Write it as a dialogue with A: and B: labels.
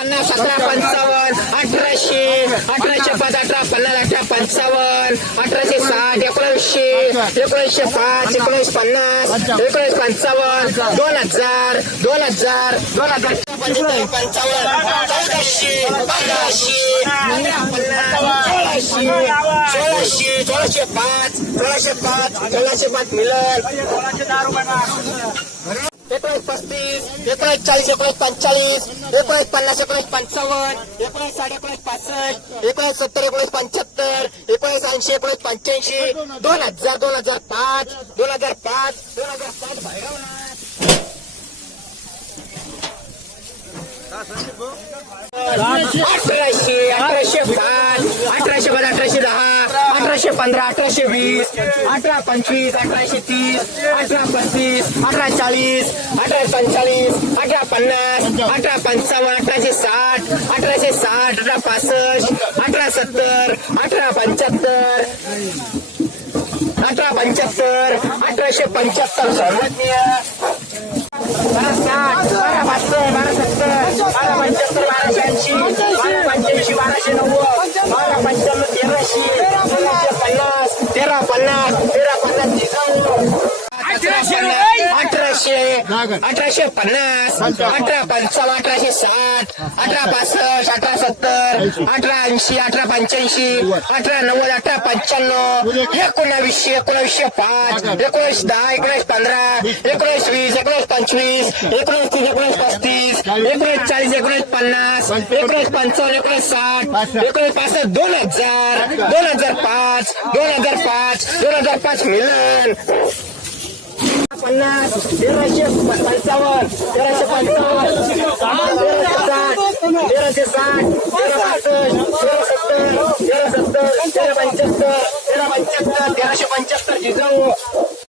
A: पन्नास सतरा पंचावन्न अठराशे अठराशे पाच अठरा पन्नास अठरा पंचावन्न अठराशे साठ एकोणीसशे एकोणीसशे पाच एकोणीस पन्नास एकोणीस पंचावन्न दोन हजार दोन हजार दोन हजार. पंचावन्न चौदाशे पंधराशे पन्नास सोळाशे सोळाशे सोळाशे पाच सोळाशे पाच सोळाशे पाच मिलन एकोणीस पस्तीस एकोणीस चाळीस एकोणीस पंचेचाळीस एकोणीस पन्नास एकोणीस पंचावन्न एकोणीस साडे एकोणीस पासष्ट एकोणीस सत्तर एकोणीस पंच्याहत्तर एकोणीस ऐंशी एकोणीस पंच्याऐंशी दोन हजार दोन हजार पाच दोन हजार पाच दोन हजार पाच भैरवनाथ अठराशे अठराशे पाच पंधरा अठराशे वीस अठरा पंचवीस अठराशे तीस अठरा पस्तीस अठरा चाळीस अठरा पंचाळीस अठरा पन्नास अठरा पंचावन्न अठराशे साठ अठराशे साठ अठरा पासष्ट अठरा सत्तर अठरा पंच्याहत्तर अठरा पंच्याहत्तर अठराशे पंच्याहत्तर सर्वज्ञ. बारा साठ बारा बहात्तर बारा सत्तर बारा पंच्याहत्तर बाराशे ऐंशी बारा पंच्याऐंशी बाराशे नव्वद. तेरा पन्नास तेरा पन्नास जिजाऊ. अठराशे अठराशे पन्नास अठरा पंचावन्न अठराशे साठ अठरा पासष्ट अठरा सत्तर अठरा ऐंशी अठरा पंच्याऐंशी अठरा नव्वद अठरा पंच्याण्णव एकोणावीसशे एकोणावीसशे पाच एकोणीस दहा एकोणीस पंधरा एकोणीस वीस एकोणीस पंचवीस एकोणीस तीस एकोणीस पस्तीस एकोणीस चाळीस एकोणीस पन्नास एकोणीस पंचावन्न एकोणीस साठ एकोणीस पासष्ट दोन हजार दोन हजार पाच दोन हजार पाच दोन हजार पाच मिलन. पन्नास तेराशे पंचावन्न तेराशे पंचावन्न तेराशे साठ तेराशे साठ तेरा पासष्ट तेरा सत्तर तेरा सत्तर तेरा पंच्याहत्तर तेरा पंच्याहत्तर तेराशे पंच्याहत्तर जिजाऊ.